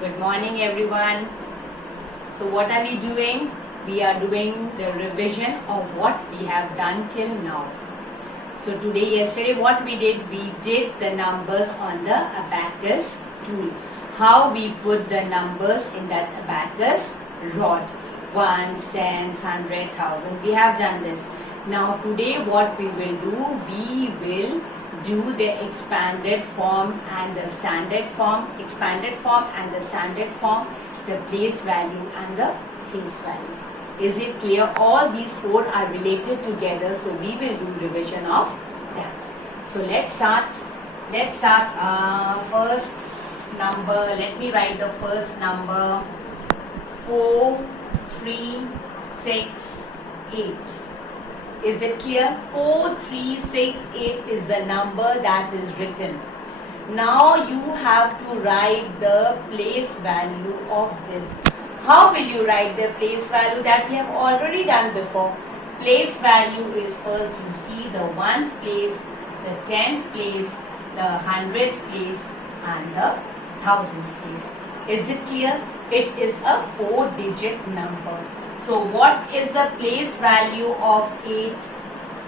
Good morning everyone. So what are we doing? We are doing the revision of what we have done till now. So yesterday what we did the numbers on the abacus tool. How we put the numbers in that abacus rod. Ones, tens, 100, 1000. We have done this. Now today what we will do the expanded form and the standard form, the place value and the face value. Is it clear? All these four are related together, so we will do revision of that. So let's start. First number. Let me write the first number. 4, 3, 6, 8. Is it clear? 4, 3, 6, 8 is the number that is written. Now you have to write the place value of this. How will you write the place value? That we have already done before. Place value is first you see the ones place, the tens place, the hundreds place and the thousands place. Is it clear? It is a 4-digit number. So what is the place value of 8?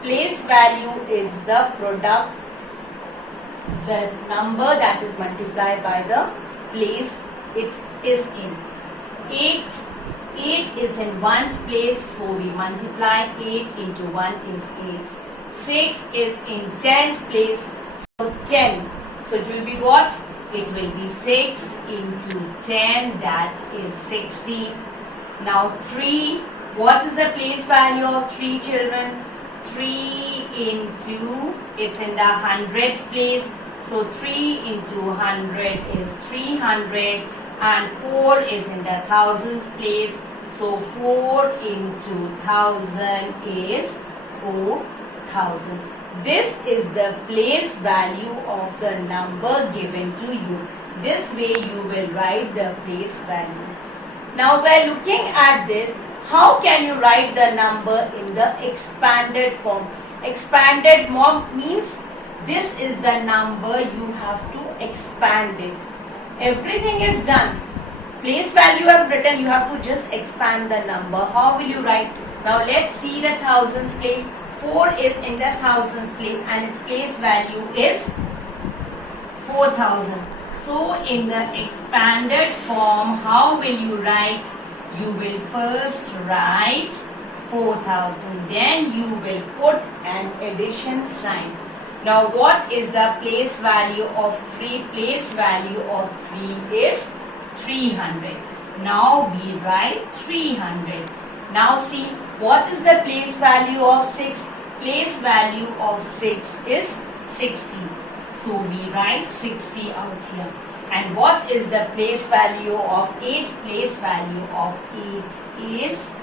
Place value is the product, the number that is multiplied by the place it is in. 8 is in ones place, so we multiply 8 into 1 is 8. 6 is in tens place, so 10. So it will be what? It will be 6 into 10, that is 60. Now 3, what is the place value of 3, children? 3 into, it's in the hundreds place, so 3 into 100 is 300 and 4 is in the thousands place, so 4 into 1000 is 4000. This is the place value of the number given to you. This way you will write the place value. Now by looking at this, how can you write the number in the expanded form? Expanded form means this is the number, you have to expand it. Everything is done. Place value I have written, you have to just expand the number. How will you write? Now let's see the thousands place. 4 is in the thousands place and its place value is 4000. So in the expanded form, how will you write? You will first write 4000. Then you will put an addition sign. Now what is the place value of 3? Place value of 3 is 300. Now we write 300. Now see, what is the place value of 6? Place value of 6 is 60. So we write 60 out here. And what is the place value of 8? Place value of 8 is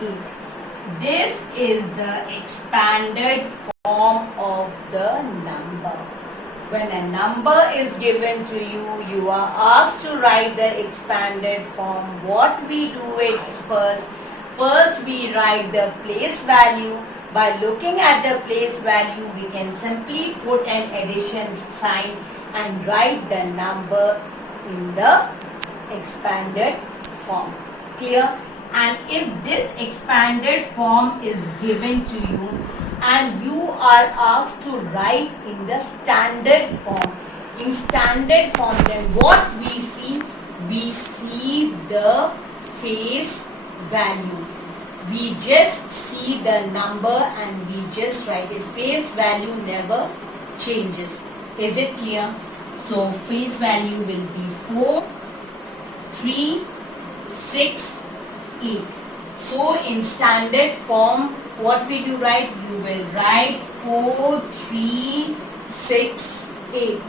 8. This is the expanded form of the number. When a number is given to you, you are asked to write the expanded form. What we do is first we write the place value. By looking at the place value, we can simply put an addition sign and write the number in the expanded form. Clear? And if this expanded form is given to you and you are asked to write in the standard form, then what we see? We see the face value. We just see the number and we just write it. Face value never changes. Is it clear? So face value will be 4, 3, 6, 8. So in standard form, what will you write? You will write 4, 3, 6, 8.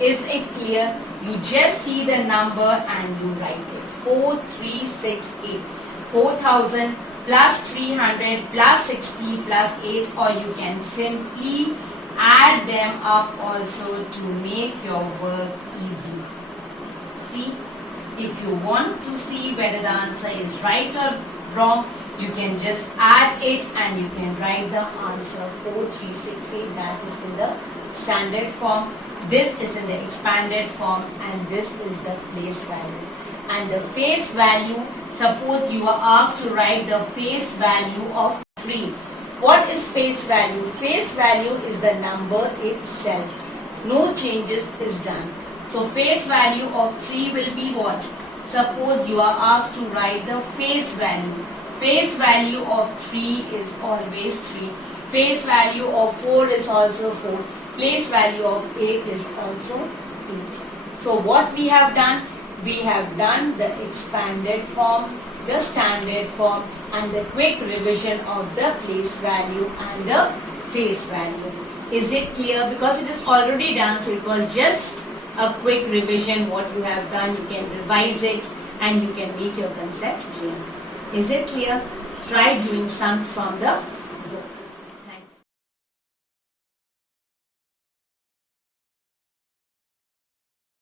Is it clear? You just see the number and you write it. 4, 3, 6, 8. 4000 plus 300 plus 60 plus 8, or you can simply add them up also to make your work easy. See, if you want to see whether the answer is right or wrong, you can just add it and you can write the answer 4368, that is in the standard form. This is in the expanded form and this is the place value. And the face value, suppose you are asked to write the face value of 3. What is face value? Face value is the number itself. No changes is done. So face value of 3 will be what? Suppose you are asked to write the face value. Face value of 3 is always 3. Face value of 4 is also 4. Place value of 8 is also 8. So what we have done? We have done the expanded form, the standard form and the quick revision of the place value and the face value. Is it clear? Because it is already done, so it was just a quick revision. What you have done, you can revise it and you can make your concept clear. Is it clear? Try doing some from the